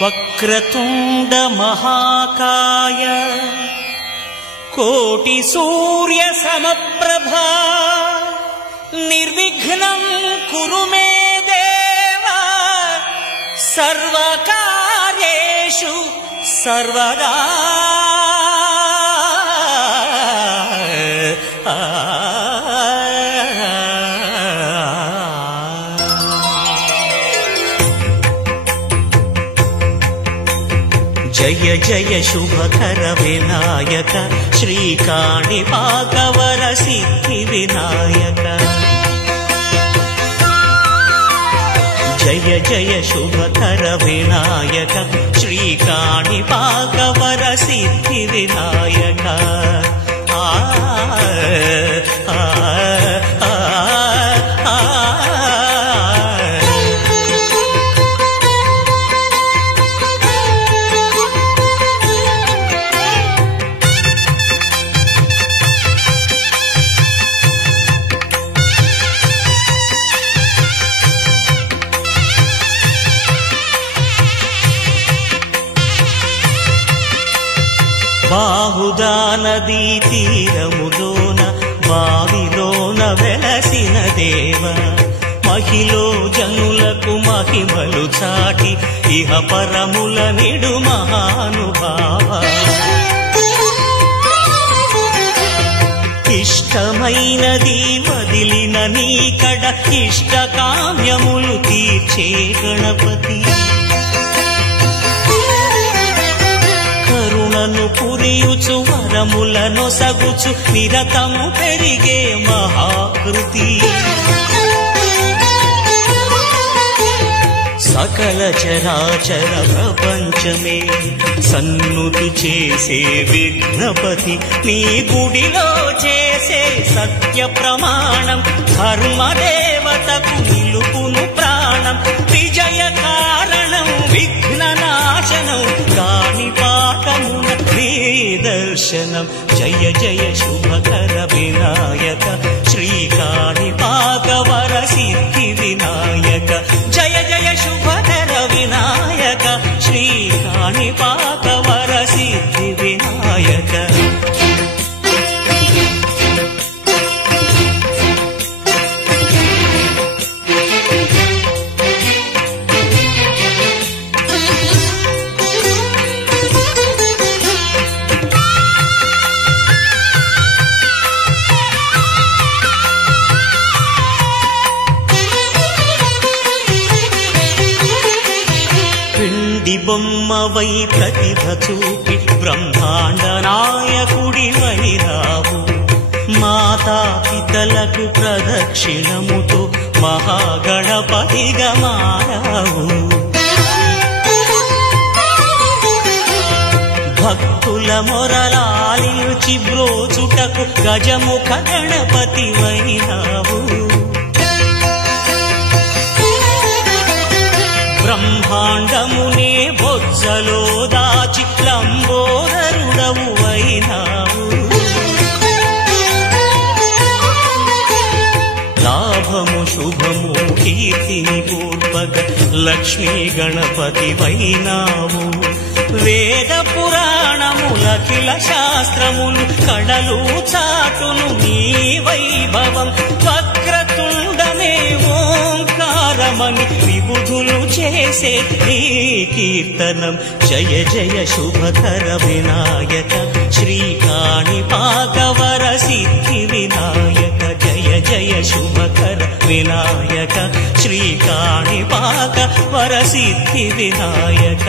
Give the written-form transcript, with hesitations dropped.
వక్రతుండ మహాకాయ కోటి సూర్య సమప్రభా నిర్విఘ్నం కురు మే దేవ సర్వకార్యేషు సర్వదా. జయ జయ శుభకర వినాయక శ్రీకాణిపాకవర సిద్ధి వినాయక. జయ జయ శుభకర వినాయక శ్రీకాణిపాకవర సిద్ధి వినాయక. బాహుదా నదీ తీరములోన బావిలోన వెలసిన దేవ మహిలో జనులకు మహిమలు చాటి ఇహ పరముల నిడు మహానుభావ. ఇష్టమైనది వదిలిన నీకడ ఇష్ట కామ్యములు తీర్చే గణపతి. కరుణను పురియుచు వరములను సగుచు నిరతము పెరిగే మహాకృతి. సకల చరాచర ప్రపంచమే సన్నుతి చేసే విఘ్నపతి. నీ గుడిలో చేసే సత్య ప్రమాణం ధర్మదేవతకు నిలుపును ప్రాణం. విజయ కారణం విఘ్న నాశనం కాణిపాకమున నీ దర్శనం. జయ జయ శుభకర వినాయక శ్రీకాణిపాకవర సిద్ధి వినాయక. జయ జయ శుభకర వినాయక శ్రీకాణిపాకవర సిద్ధి వినాయక. బొమ్మవై ప్రతిభ చూపి బ్రహ్మాండ నాయకుడివైనావు. మాతాపితలకు ప్రదక్షిణముతో మహాగణపతిగా మారావు. భక్తుల మొరలాలించి బ్రోచుటకు గజముఖ గణపతివైనావు. బ్రహ్మాండమునే బొజ్జలో దాచి లంబోదరుడవు అయినావు. లాభము శుభము కీర్తిని పూర్వగ లక్ష్మీ గణపతి వైనావు. వేద పురాణములఖిల శాస్త్రములు కడలు చాటును నీ వైభవం. వక్రతుండమే ఓంకారమని విబుధులు చేసే నీ కీర్తనం. జయ జయ శుభకర వినాయక శ్రీకాణిపాకవర సిద్ధి వినాయక. జయ జయ శుభకర వినాయక శ్రీకాణిపాకవర సిద్ధి వినాయక.